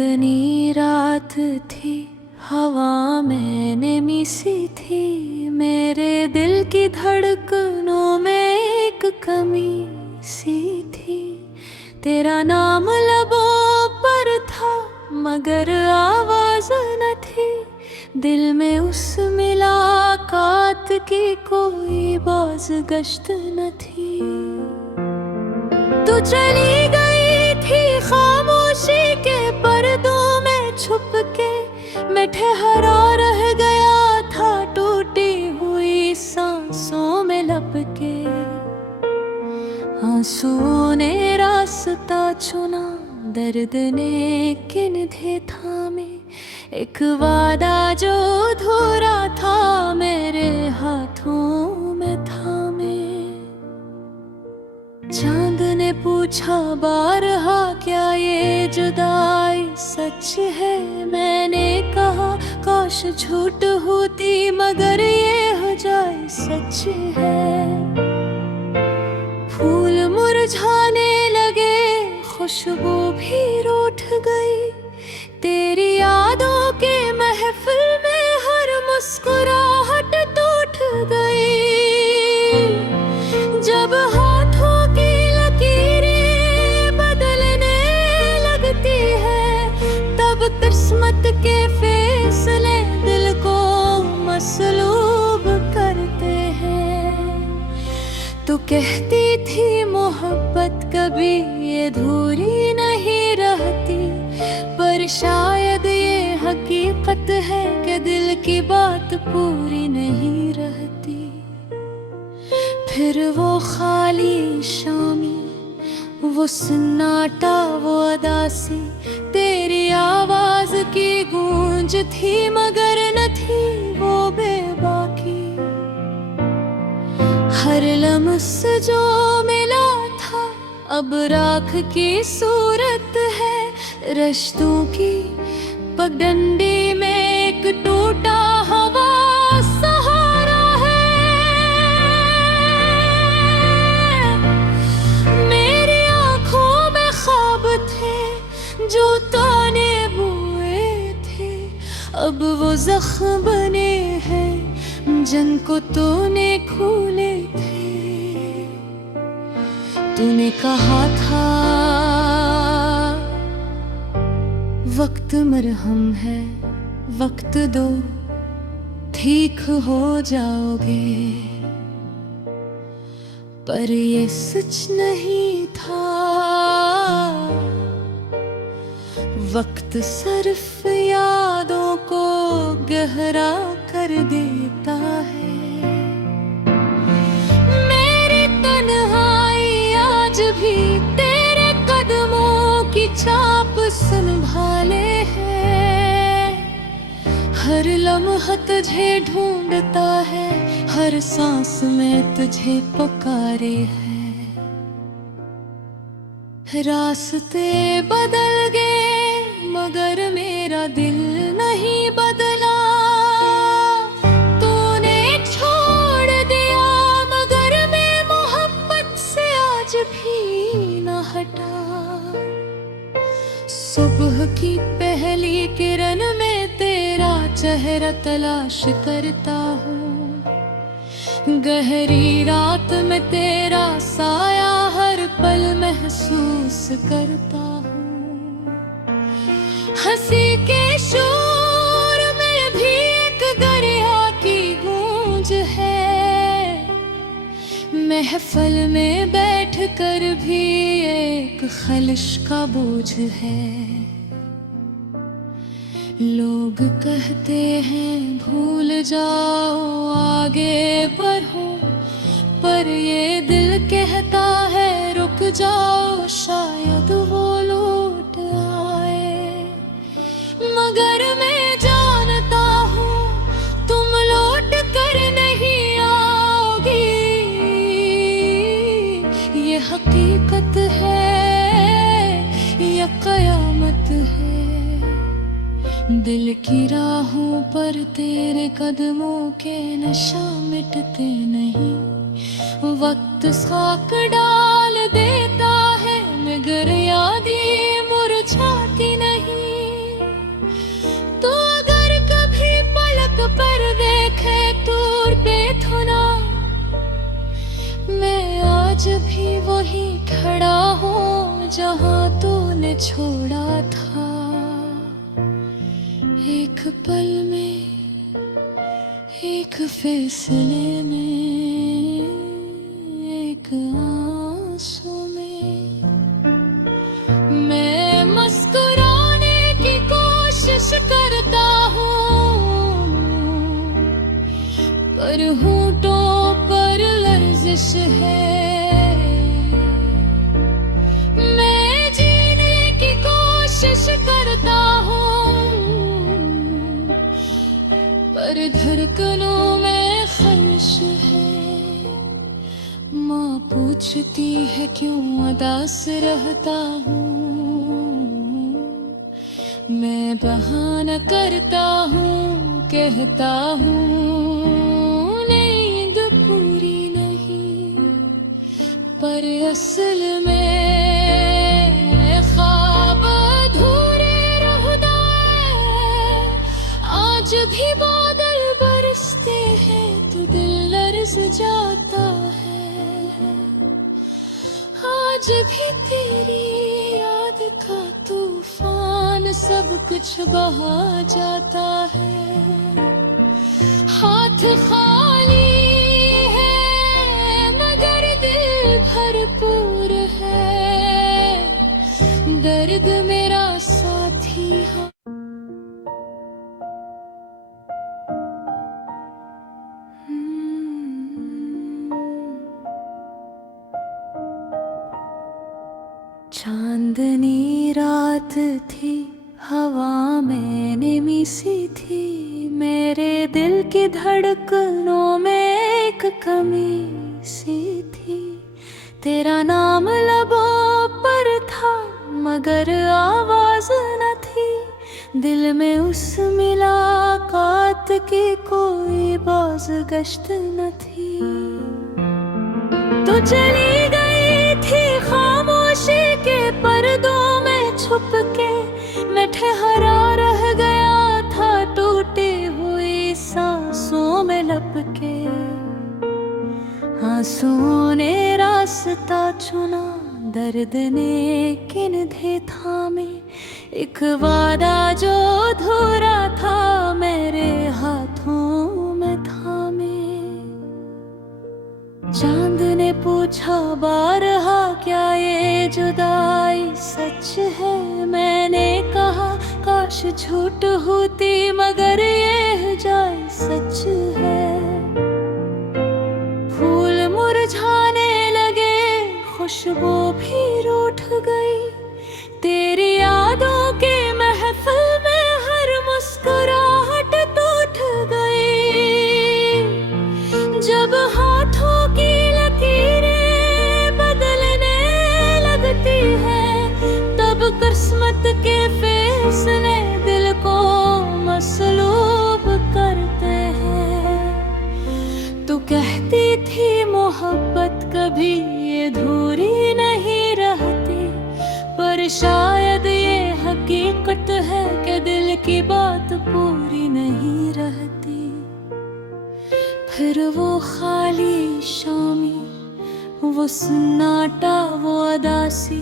चांदनी रात थी, हवा मैंने मिसी थी। मेरे दिल की धड़कनों में एक कमी सी थी। तेरा नाम लबों पर था मगर आवाज न थी। दिल में उस मुलाकात की कोई बाज़गश्त न थी। तू चली गई थी खामोशी के पर्दों में छुप के। मैं ठहरा रह गया था टूटी हुई सांसों में लपके। आंसुओं ने रास्ता चुना, दर्द ने किन्हे थामे। एक वादा जो अधूरा था मेरे हाथों में थामे। चांद ने पूछा बारहा क्या ये जुदाई सच है। मैंने कहा काश झूठ होती मगर ये हो जाए सच है। फूल मुरझाने लगे, खुशबू भी रूठ गई। तेरी यादों के महफिल में हर मुस्कुराहट टूट गई। जब हाथों की लकीरें बदलने लगती है, तब किस्मत के फैसले दिल को मसलूब करते हैं। तू कहती थी मोहब्बत कभी ये अधूरी नहीं रहती, पर शायद ये हकीकत है कि दिल की बात पूरी नहीं रहती। फिर वो खाली शामी, वो सन्नाटा, वो अदासी। तेरी आवाज की गूंज थी मगर न थी वो बेबाकी। हर लम्स जो मिला था अब राख की सूरत है। रिश्तों की पगडंडी में एक टूटा हवा सहारा है। मेरी आंखों में ख्वाब थे जो ताने बुए थे, अब वो जख्म बने हैं जिनको तूने खोले थे। तूने कहा था वक्त मरहम है, वक्त दो ठीक हो जाओगे। पर ये सच नहीं था। वक्त सिर्फ यादों को गहरा कर देता है। मेरी तन्हाई आज भी तेरे कदमों की छाप संभाले है। हर लम्हा तुझे ढूंढता है, हर सांस में तुझे पुकारे है। रास्ते बदल गए मगर मेरा दिल नहीं बदला। तूने छोड़ दिया मगर मैं मोहब्बत से आज भी न हटा। सुबह की पहली किरण में तेरा चेहरा तलाश करता हूँ। गहरी रात में तेरा साया हर पल महसूस करता हूँ। हंसी के शोर में भी एक गरिया की गूंज है। महफिल में बैठ कर भी एक खलिश का बोझ है। लोग कहते हैं भूल जाओ आगे बढ़ो, पर ये दिल कहता है रुक जाओ शायद वो लौट आए। मगर मैं जानता हूँ तुम लौट कर नहीं आओगी। ये हकीकत है या कयामत है। दिल की राहों पर तेरे कदमों के नशा मिटते नहीं। वक्त खाक डाल देता है मगर यादें मुरझाती नहीं। छोड़ा था। एक पल में, एक फैसले में, एक आंसू में मैं मुस्कुराने की कोशिश करता हूँ, पर होंठों पर लर्जिश है। मैं जीने की कोशिश करता हूँ, पर धड़कनों में खर्श है। माँ पूछती है क्यों उदास रहता हूँ, मैं बहाना करता हूँ, कहता हूँ नींद पूरी नहीं, पर असल में ख्वाब अधूरे रहता है। आज भी बादल बरसते हैं तो दिल लर्ज़ जाता है। आज भी तेरी याद का तूफान सब कुछ बहा जाता है। हाथ खाली है मगर दिल भरपूर है, दर्द मेरा साथी है। चांदनी रात थी, हवा में निमी सी थी, मेरे दिल की धड़कनों में एक कमी सी थी। तेरा नाम लबों पर था मगर आवाज न थी, दिल में उस मुलाकात की कोई बाज़गश्त न थी। तो चली गई थी खामोशी के पर्दों में छुप के, मैं ठहरा रह गया था टूटी हुई सांसों में लपके। आंसुओं ने रास्ता चुना, दर्द ने किन्हे थामे, एक वादा जो अधूरा था मेरे हाथों में थामे। चांद ने पूछा बारहा क्या ये जुदाई सच है, मैंने कहा काश झूठ होती मगर ये जाए सच है। फूल मुरझाने लगे, खुशबू भी रूठ गई, तेरी यादों के महफिल में हर मुस्कुराहट टूट गई। जब हाथों की लकीरें बदलने लगती हैं, तब किस्मत के फैसले दिल को मसलूब करते हैं। तू कहती थी मोहब्बत कभी ये अधूरी नहीं रहती, पर शायद ये हकीकत है कि दिल की बात पूरी नहीं रहती। फिर वो खाली शामी, वो सन्नाटा, वो अदासी,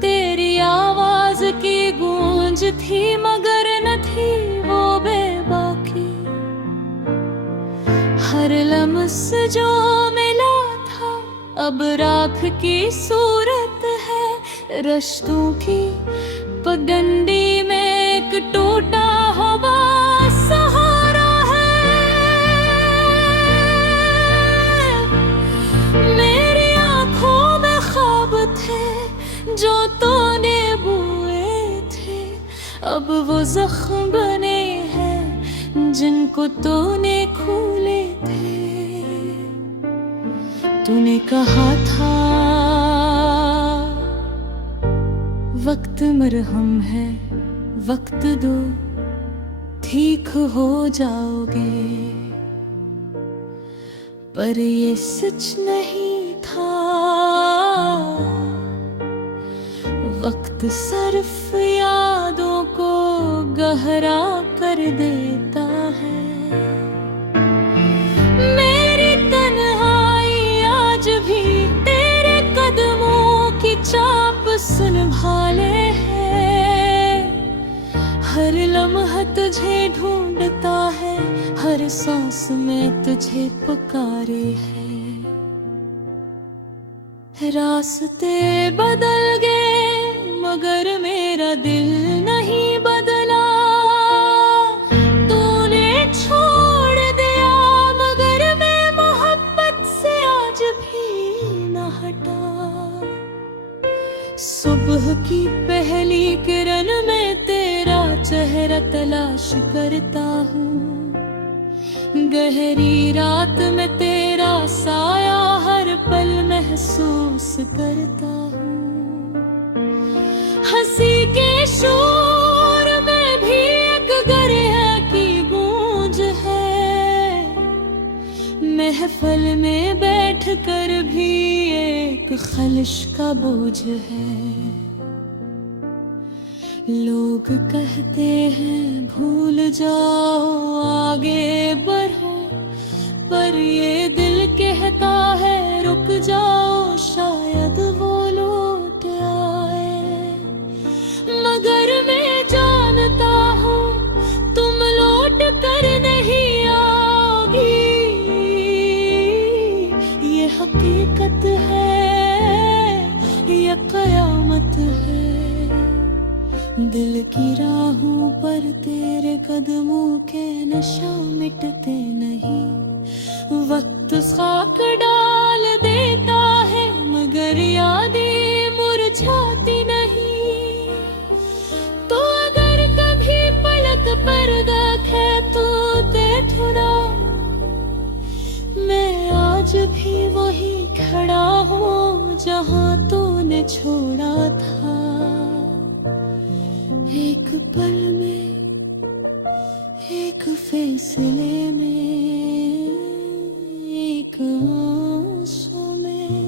तेरी आवाज की गूंज थी मगर न थी वो बेबाकी। हर लम्स जो मिला था अब राख की सूरत है, रिश्तों की पगडंडी में एक टूटा हुआ सहारा है। मेरी आंखों में ख्वाब थे जो तूने बुए थे, अब वो जख्म बने हैं जिनको तूने खोले थे। तूने कहा था वक्त मरहम है, वक्त दो ठीक हो जाओगे, पर ये सच नहीं था। वक्त सिर्फ यादों को गहरा कर देता है। मेरी तन्हाई आज भी तेरे कदमों की चाप संभाले है। सांस में तुझे पुकारे है। रास्ते बदल गए मगर मेरा दिल नहीं बदला। तूने छोड़ दिया मगर मैं मोहब्बत से आज भी न हटा। सुबह की पहली किरण में तेरा चेहरा तलाश करता हूँ। गहरी रात में तेरा साया हर पल महसूस करता हूँ। हंसी के शोर में भी एक गरिया की गूंज है। महफिल में बैठ कर भी एक खलिश का बोझ है। लोग कहते हैं भूल जाओ आगे बढ़ो, पर ये दिल कहता है रुक जाओ शायद वो लौट आए। मगर मैं जानता हूँ तुम लौट कर नहीं आओगी। ये हकीकत है ये कयामत है। दिल की राहों पर तेरे कदमों के नशा मिटते नहीं। वक्त खाक डाल देता है मगर यादें मुरझाती नहीं। तो अगर कभी पलक पर देखे तो देखना मैं आज भी वही खड़ा हूँ जहाँ तूने छोड़ा था। एक पल में एक फैसले में एक आंसू में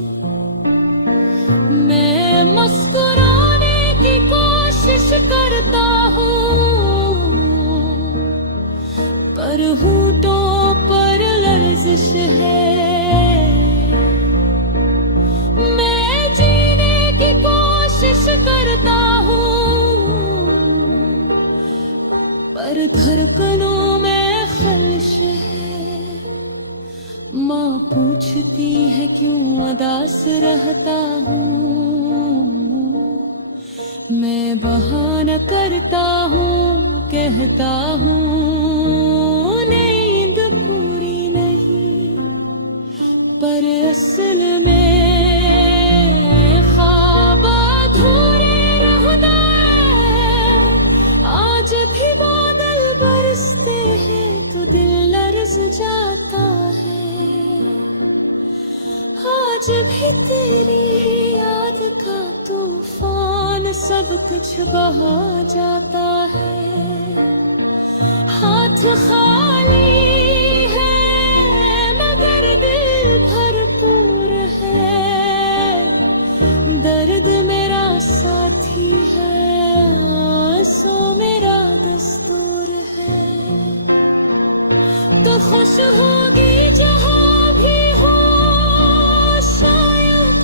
मैं मुस्कुराने की कोशिश करता हूँ, पर होठों पर लर्जिश है। मैं जीने की कोशिश करता हूँ पर धड़कनों में खलिश है। माँ पूछती है क्यों उदास रहता हूँ। मैं बहाना करता हूँ कहता हूँ नींद पूरी नहीं, पर असल में ख्वाब अधूरे रहता है। आज भी बरसते हैं तो दिल लर्ज़ जाता है। आज भी तेरी याद का तूफान सब कुछ बहा जाता है। हाथ खाली है मगर दिल भरपूर है। दर्द मेरा साथी है आंसू मेरा दस्तूर है। तो खुश होगी जहाँ भी हो शायद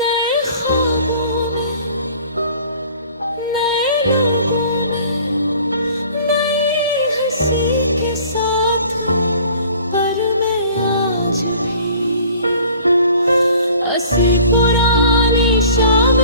नए ख्वाबों में नए लोगों में नई हंसी के साथ। पर मैं आज भी ऐसी पुरानी शाम